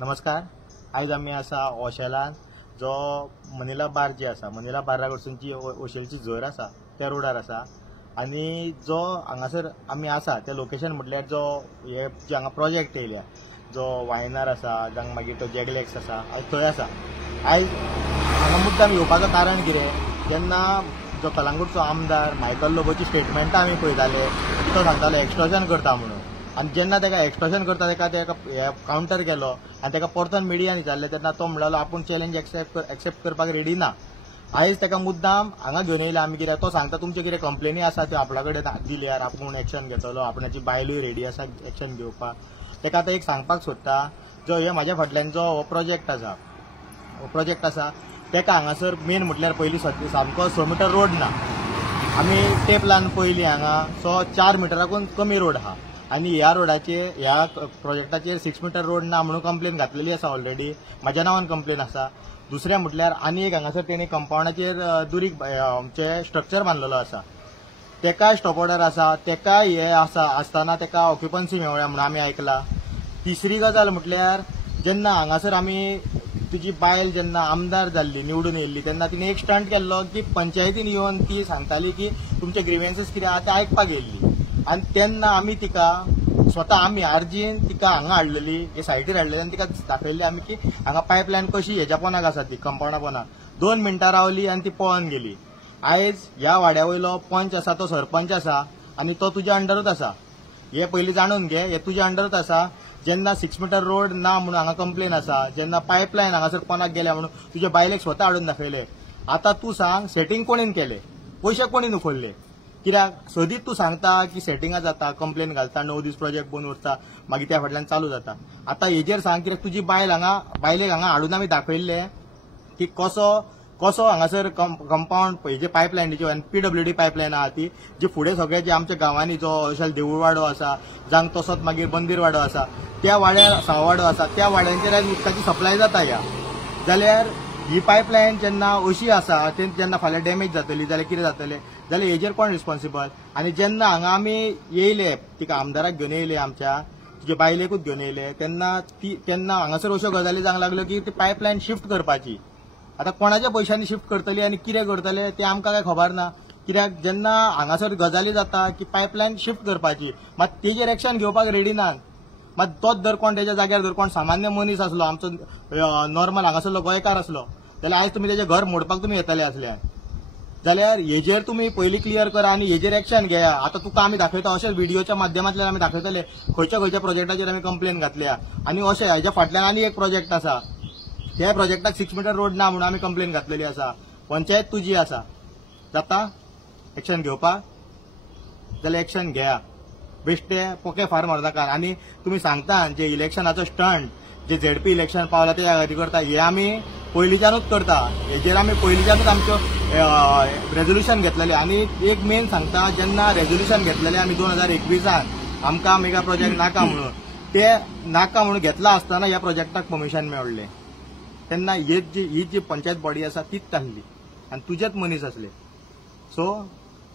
नमस्कार. आयज आमी आसा ओशेलान जो मनिला बार जी आसा, मनिला बारा कडसून जी ओशेलची झर आसा त्या रोडार आसा आनी जो हांगासर आमी आसा ते लोकेशन म्हटल्यार जो हे जे हांगा प्रोजेक्ट येयल्या जो वायनार आसा जावं मागीर तो जॅगलेक्स आसा थंय आसा. आयज हांगा मुद्दाम येवपाचो कारण कितें, जेन्ना जो कलंगूटचो आमदार मायकल लोबोची स्टेटमेंटां आमी पळयताले तो सांगतालो एक्सटॉर्शन करता म्हणून, आनी जेन्ना ताका एक्सटॉर्शन करता ताका कावंटर केलो आनी ताका परतून मिडियान विचारले तेन्ना तो म्हणलो आपूण चॅलेंज एक्सेप्ट करपाक रेडी ना. आयज ताका मुद्दाम हांगा घेवन येयला आमी, कित्याक तो सांगता तुमचे कितें कंप्लेनी आसा त्यो आपल्या कडेन दिल्यार आपूण एक्शन घेतलो, आपणाची बायलूय रेडी आसा एक्शन घेवपाक. ताका आतां एक सांगपाक सोदता, जो हे म्हाज्या फाटल्यान जो हो प्रोजेक्ट आसा ताका हांगासर मेन म्हटल्यार पयलीं सामको 6 मीटर रोड ना. आमी टेप लावन पयलीं हांगा 4 मिटराकून कमी रोड आहा आनी ह्या रोडाचेर ह्या प्रोजेक्टाचेर 6 मीटर रोड ना म्हणून कंप्लेन घातलेली आसा ऑलरेडी. म्हाज्या नांवान कंप्लेन आसा. दुसरें म्हटल्यार आनी एक हांगासर तेणी कंपाउंडाचेर दुरीक आमचे स्ट्रक्चर बांदलेलो आसा, तेकाय स्टॉप ऑर्डर आसा, तेकाय हे आसतना तेका ऑक्युपन्सी मेळ्ळ्या म्हणून आमी आयकला. तिसरी गजाल म्हटल्यार जेन्ना हांगासर आमी तुजी बायल जेन्ना आमदार जाल्ली निवडून येयल्ली तेन्ना तिणे एक स्टंट केल्लो की पंचायतीन येवन ती सांगताली की तुमचे ग्रिव्हन्सेस कितें आहा ते आयकपाक येयल्ली आनी तेन्ना आमी तिका स्वता आमी आर्जीन तिका हांगा हाडलेली, हे सायटीर हाडलेली आनी तिका दाखयल्ली आमी की हांगा पायपलायन कशी हेच्या पोंदाक आसा ती कंपाउंडा पोंदाक. 2 मिनटां रावली आनी ती पळोवन गेली. आयज ह्या वाड्या वयलो पंच आसा तो सरपंच आसा आनी तो तुज्या अंडरूच आसा. हे पयलीं जाणून घे, हे तुज्या अंडरूच आसा. जेन्ना 6 मीटर रोड ना म्हणून हांगा कंप्लेन आसा, जेन्ना पायपलायन हांगासर पोंदाक गेल्या म्हणून तुज्या बायलेक स्वता हाडून दाखयले. आतां तूं सांग सेटींग कोणीन केले, पयशे कोणीन उखल्ले? कित्याक सदीत तूं सांगता की सेटिंगां जाता, कंप्लेन घालता, 9 दीस प्रोजेक्ट बंद उरता, मागीर त्या फाटल्यान चालू जाता. आतां हेजेर सांग कित्याक तुजी बायलेक हांगा हाडून आमी दाखयल्ले की कसो हांगासर कंपाउंड हेजे पायपलायनीचे आनी PWD पायपलायन आहा ती जी फुडें सगळे जे आमच्या गांवांनी जो अशें देवूळ वाडो आसा जावं तसोच मागीर मंदीर वाडो आसा त्या वाड्यार साववाडो आसा त्या वाड्यांचेर आयज उदकाची सप्लाय जाता ह्या. जाल्यार ही पायपलायन जेन्ना अशी आसा ते जेन्ना फाल्यां डॅमेज जातली जाल्यार कितें जातलें, जाल्यार हेजेर कोण रिस्पॉन्सिबल? आनी जेन्ना हांगा आमी येयले तिका आमदाराक घेवन येयले, आमच्या तुजे बायलेकूच घेवन येयले तेन्ना हांगासर अश्यो गजाली जावंक लागल्यो की ती पायपलायन शिफ्ट करपाची. आतां कोणाच्या पयशांनी शिफ्ट करतली आनी कितें करतले ते आमकां काय खबर ना. कित्याक जेन्ना हांगासर गजाली जाता की पायपलायन शिफ्ट करपाची मात तेजेर एक्शन घेवपाक रेडी नात. मात तोच जर कोण तेच्या जाग्यार जर कोण सामान्य मनीस आसलो, आमचो नॉर्मल हांगासरलो गोंयकार आसलो, जाल्यार आयज तुमी तेजें घर मोडपाक तुमी येतले आसले. जाल्यार हेजेर तुमी पयलीं क्लियर करा आनी हेजेर एक्शन घेया. आतां तुका आमी दाखयता अशें व्हिडिओच्या माध्यमांतल्यान आमी दाखयतले खंयच्या प्रोजेक्टाचेर आमी कंप्लेन घातल्या आनी अशें हेच्या फाटल्यान आनी एक प्रोजेक्ट आसा त्या प्रोजेक्टाक 6 मीटर रोड ना म्हणून आमी कंप्लेन घातलेली आसा. पंचायत तुजी आसा, जाता एक्शन घेवपाक जाल्यार एक्शन घेया. बेश्टे पोके फार मारनाका. आनी तुमी सांगता जे इलेक्शनाचो स्टंट जे ZP इलेक्शन पावला ते ह्या खातीर करता, हे आमी पयलींच्यानूच करता. हेजेर आमी पयलींच्यानूच आमच्यो रेझोल्युशन घेतलेले. आनी एक मेन सांगता, जेन्ना रेझोल्युशन घेतलेले आमी 2021 आमकां मेगा प्रोजेक्ट नाका म्हणून, ते नाका म्हणून घेतला आसतना ह्या प्रोजेक्टाक परमिशन मेळ्ळें तेन्ना ही जी पंचायत बॉडी आसा तीच आहली आनी तुजेच मनीस असले. सो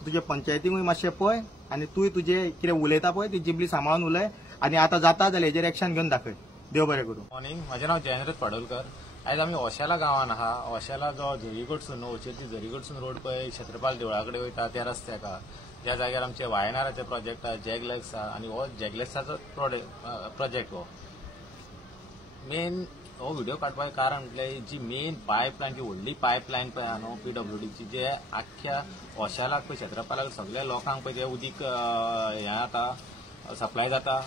तुजे पंचायतींकूय मातशें पळय आनी तूंय तुजे कितें उलयता पळय ती जिबली सांबाळून उलय आनी आतां जाता जाल्यार हेजेर एक्शन घेवन दाखय. देव बरें करूं. मॉर्निंग, म्हजें नांव जयेंद्र पाडोलकर. आयज आमी ओशेला गांवांत आहा. ओशेला जो झरीकडसून ओशेची झरीकडसून रोड पळय क्षेत्रपाल देवळा कडेन वयता त्या रस्त्याक आहा. त्या जाग्यार आमचे वायनाराचे प्रोजेक्ट आहा, जॅगलेक्स आहा आनी हो जॅगलेक्साचो प्रोजेक्ट हो मेन. हो व्हिडिओ काडपाचें कारण म्हटल्यार जी मेन पायपलायन, जी व्हडली पायपलायन पळय आहा न्हू PWDची, जे आख्ख्या ओशेलाक पळय क्षेत्रपालाक सगळ्या लोकांक पळय जे उदीक हें जाता सप्लाय जाता,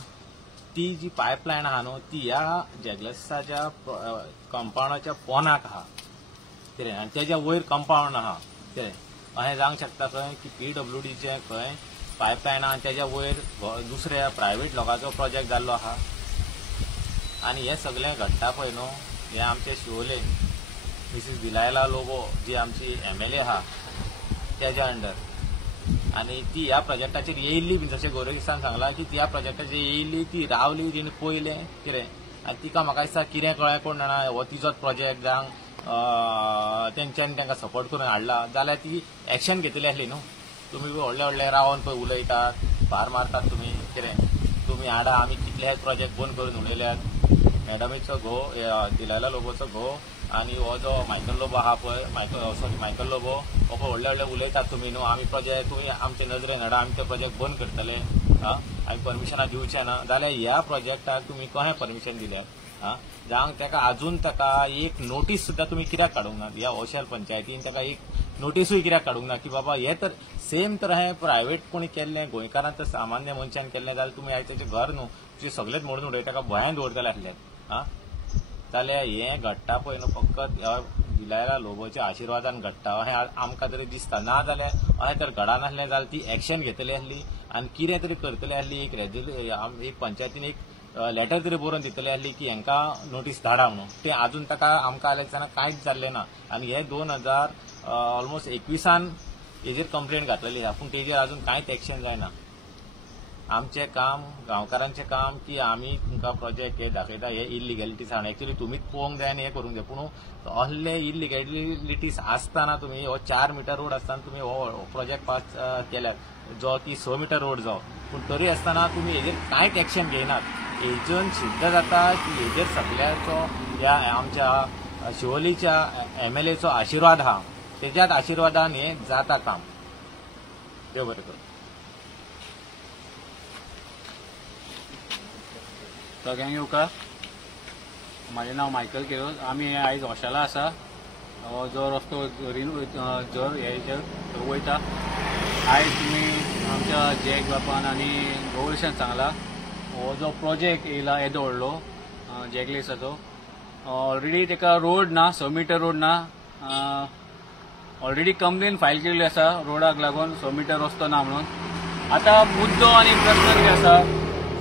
ती जी पायपलायन आहा न्हू ती ह्या जॅगलेक्साच्या कंपाउंडाच्या पोंदाक आहा कितें आनी तेज्या वयर कंपाउंड आहा कितें अशें जावंक शकता खंय की PWDचे खंय पायपलायन आहा आनी तेज्या वयर दुसऱ्या प्रायवेट लोकांचो प्रोजेक्ट जाल्लो आहा. आनी हे सगळें घडटा पळय न्हू हे आमचे शिवोले मिसीस दिलायला लोबो जी आमची MLA आहा तेज्या अंडर. आनी ती ह्या प्रोजेक्टाचेर येयल्ली बी, जशें गौरव सांगला की ती ह्या प्रोजेक्टाचेर येयल्ली, ती रावली, तिणें पळयलें कितें आनी तिका म्हाका दिसता कितें कळ्ळें कोण जाणा हो तिचोच प्रोजेक्ट जावं तेंच्यांनी तांकां सपोर्ट करून हाडला जाल्यार ती एक्शन घेतली आसली न्हू. तुमी व्हडले रावन पळय उलयतात, भार मारतात तुमी कितें, तुमी हाडा आमी कितलेच प्रोजेक्ट बंद करून उडयल्यात मॅडमीचो घो दिलायला लोबोचो घो आणि हो जो मायकल लोबो आहा पळय मायकल लोबो हो पळय व्हडले व्हडले उलयतात तुमी न्हू आमी प्रोजेक्ट तुमी आमचे नजरेन हाडा आमी ते प्रोजेक्ट बंद करतले आमी परमिशनां दिवचे ना जाल्यार ह्या प्रोजेक्टाक तुमी कशें परमिशन दिल्यात जावं ताका अजून ताका एक नोटीस सुद्दां तुमी कित्याक काडूंक ना ह्या ओशेल पंचायतीन ताका एक नोटीसूय कित्याक काडूंक ना की बाबा हे तर सेम तर हें प्रायवेट कोणी केल्लें गोंयकारान तर सामान्य मनशान केल्लें जाल्यार तुमी आयज ताचें घर न्हू तुजें सगळेंच मोडून उडयता ताका भंयान दवरतले आसले जाल्यार हें घडटा पळय न्हू फकत दिलायला लोबोच्या आशिर्वादान घडटा अशें आमकां तरी दिसता ना जाल्यार अशें तर घडनासलें जाल्यार ती एक्शन घेतली आसली आनी कितें तरी करतली आसली एक पंचायतीन एक लेटर तरी बरोवन दितली आसली की हांकां नोटीस धाडा म्हणून ते अजून ताका आमकां आलेक्साना कांयच जाल्लें ना आनी हे 2000 ऑलमोस्ट 21 हेजेर कंप्लेंट घातलेली आसा पूण तेजेर अजून कांयच एक्शन जायना आमचें काम गांवकारांचें काम की आमी तुमकां प्रोजेक्ट हे दाखयता हे इलिगॅलिटीज आहा एक्चुअली तुमीच पळोवंक जाय आनी हे करूंक जाय पूण असले इलिगॅलिटीज आसतना तुमी हो 4 मीटर रोड आसतना तुमी हो प्रोजेक्ट पास केल्यात जो की 6 मीटर रोड जो पूण तरी आसतना तुमी हेजेर कांयच एक्शन घेयनात हेजून सिद्ध जाता की हेजेर सगळ्याचो ह्या आमच्या शिवोलीच्या MLAचो आशिर्वाद आहा तेज्याच आशिर्वादान हे जाता काम देव बरें करूं सगळ्यांक येवकार म्हाजें नांव मायकल केरो आमी आयज ओशेला आसा हो जो रस्तो जर हेचेर वयता आयज तुमी आमच्या जॅक बापान आनी गौरीशान सांगला हो जो प्रोजेक्ट येयला येदो व्हडलो जॅकलेसाचो ऑलरेडी ताका रोड ना 6 मीटर रोड ना ऑलरेडी कंप्लेन फायल केल्ली आसा रोडाक लागून 6 मीटर रस्तो ना म्हणून आतां मुद्दो आनी प्रश्न कितें आसा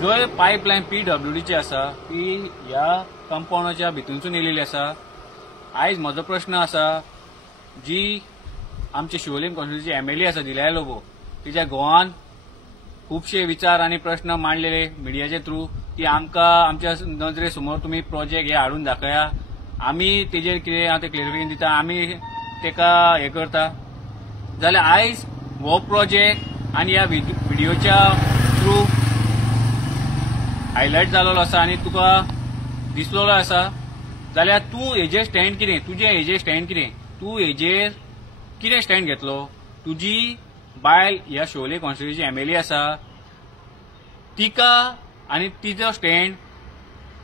जंय पायपलायन PWDची आसा ती ह्या कंपाउंडाच्या भितूनसून येयलेली आसा आयज म्हजो प्रश्न आसा जी आमचे शिवोलीम कॉन्स्टिट्युएन्सीचे MLA आसा दिलाय लोबो तिच्या गोवान खुबशे विचार आनी प्रश्न मांडलेले मिडियाचे थ्रू की आमकां आमच्या नजरे समोर तुमी प्रोजेक्ट हे हाडून दाखया आमी तेजेर कितें हांव तें क्लियरिफिकेशन दिता आमी तेका हे करता जाल्यार आयज हो प्रोजेक्ट आनी ह्या व्हिडिओच्या थ्रू हायलायट जाल्लो आसा आनी तुका दिसलेलो आसा जाल्यार तूं हेजेर स्टँड कितें तुजें हेजेर स्टँड कितें तूं हेजेर कितें स्टँड घेतलो तुजी बायल ह्या शिवोले कॉन्स्टिट्युएन्सीची MLA आसा तिका आनी तिजो स्टँड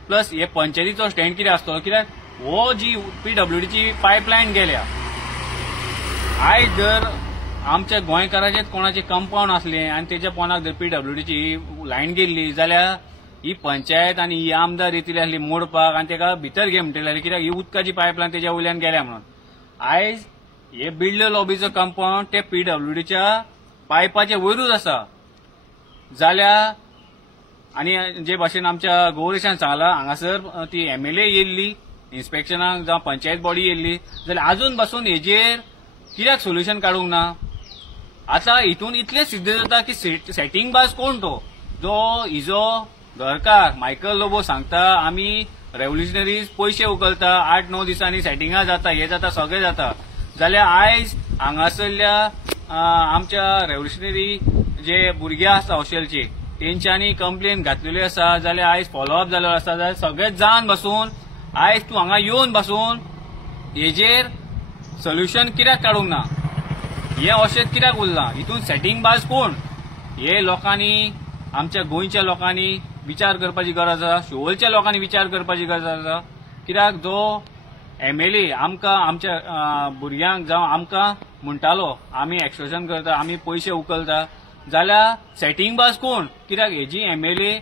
प्लस हे पंचायतीचो स्टँड कितें आसतलो कित्याक हो जी PWDची पायपलायन गेल्या आयज जर आमच्या गोंयकाराचेच कोणाचें कंपाउंड आसलें आनी तेच्या पोंदाक जर PWDची लायन गेल्ली जाल्यार ही पंचायत आनी ही आमदार येतली आसली मोडपाक आनी तेका भितर घे म्हणटले कित्याक ही उदकाची पायपलायन तेच्या वयल्यान गेल्या म्हणून आयज हे बिल्डर लॉबीचो कंपाउंड ते PWDच्या पायपाच्या वयरूच आसा जाल्यार आनी जे भाशेन आमच्या गौरेशान सांगला हांगासर ती MLA येयल्ली इन्स्पेक्शनाक जावं पंचायत बॉडी येयल्ली जाल्यार अजून पासून हेजेर कित्याक सोल्युशन काडूंक ना आतां हितून इतलें सिद्ध जाता की सेटिंग बाज कोण तो जो हिजो घरकार मायकल लोबो सांगता आमी रेव्होल्युशनरीज पयशे उखलता 8-9 दिसांनी सेटिंगां जाता हे जाता सगळें जाता जाल्यार आयज हांगासरल्या आमच्या रेव्होल्युशनरी जे भुरगे आसा हॉस्टेलचे तेंच्यांनी कंप्लेन घातलेली आसा जाल्यार आयज फॉलोअप जाल्लो आसा जाल्यार सगळेच जावन बसून आयज तूं हांगा येवन बसून हेजेर सोल्युशन कित्याक काडूंक ना हे अशेंच कित्याक उरलां हितून सेटिंग बाज कोण हे लोकांनी आमच्या गोंयच्या लोकांनी विचार करपाची गरज आसा शिवोलच्या लोकांनी विचार करपाची गरज आसा कित्याक जो MLA आमकां आमच्या भुरग्यांक जावं आमकां म्हणटालो आमी एक्सटॉर्शन करता आमी पयशे उखलता जाल्यार सेटिंग बाज कोण कित्याक हेजी MLA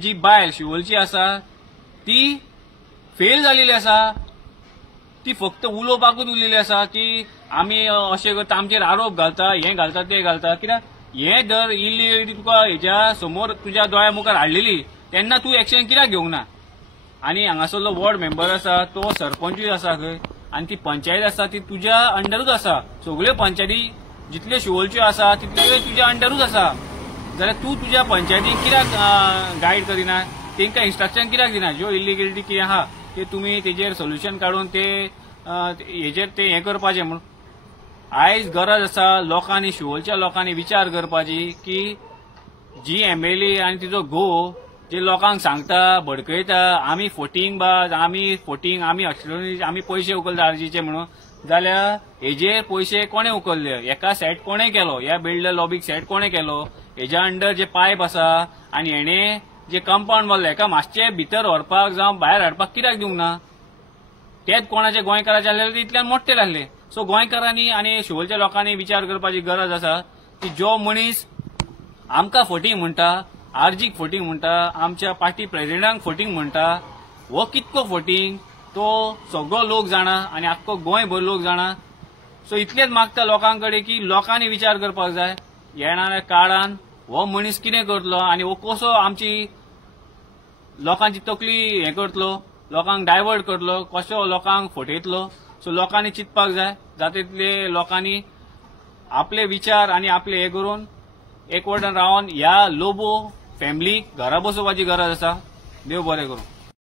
जी बायल शिवोलची आसा ती फेल जालेली आसा ती फक्त उलोवपाकूच उरलेली आसा की आमी अशें करता आमचेर आरोप घालता हें घालता तें घालता कित्याक हें जर इल्लीगलिटी तुका हेच्या समोर तुज्या दोळ्या मुखार हाडलेली तेन्ना तूं एक्शन कित्याक घेवंक ना आनी हांगासरलो वॉर्ड मेंबर आसा तो सरपंचूय आसा खंय आनी ती पंचायत आसा ती तुज्या अंडरूच आसा सगळ्यो पंचायती जितल्यो शिवोलच्यो आसा तितल्यो तुज्या अंडरूच आसा जाल्यार तूं तुज्या पंचायतीक कित्याक गायड करिना तांकां इन्स्ट्रक्शन कित्याक दिना ज्यो इल्लीगलिटी कितें आहा ते तुमी तेजेर सोल्युशन काडून ते हेजेर ते हें करपाचें म्हूण आयज गरज आसा लोकांनी शिवोलच्या लोकांनी विचार करपाची की जी MLA आनी तिजो घो जे लोकांक सांगता भडकयता आमी फोटींग बाज आमी अश्टोनीश आमी पयशे उखलता आरजीचे म्हणून, जाल्यार हेजेर पयशे कोणे उखलले, एका सेट कोणे केलो, ह्या बिल्डर लॉबीक सेट कोणे केलो, हेज्या अंडर जे पायप आसा आनी हेणे जे कंपाऊंड बांदले हेका मातशे भितर व्हरपाक जावं भायर हाडपाक कित्याक दिवंक ना. तेच कोणाचे गोंयकाराचे आसले इतल्यान मोठे जाल्ले. सो गोंयकारांनी आनी शिवोलच्या लोकांनी विचार करपाची गरज आसा की जो मनीस आमकां फोटींग म्हणटा, आरजीक फोटींग म्हणटा, आमच्या पार्टी प्रेसिडेंटाक फोटींग म्हणटा, हो कितको फोटींग तो सगळो लोक जाणा आनी आख्खो गोंयभर लोक जाणा. सो इतलेच मागता लोकांकडे की लोकांनी विचार करपाक जाय येणाऱ्या काळान हो मनीस कितें करतलो आनी हो कसो आमची लोकांची तकली हे करतलो, लोकांक डायवर्ट करतलो, कसो लोकांक फटयतलो. सो लोकांनी चिंतपाक जाय, जाता तितले लोकांनी आपले विचार आनी आपले हे करून एक वटान रावन ह्या लोबो फॅमिलीक घरा बसोवपाची गरज आसा. देव बरें करूं.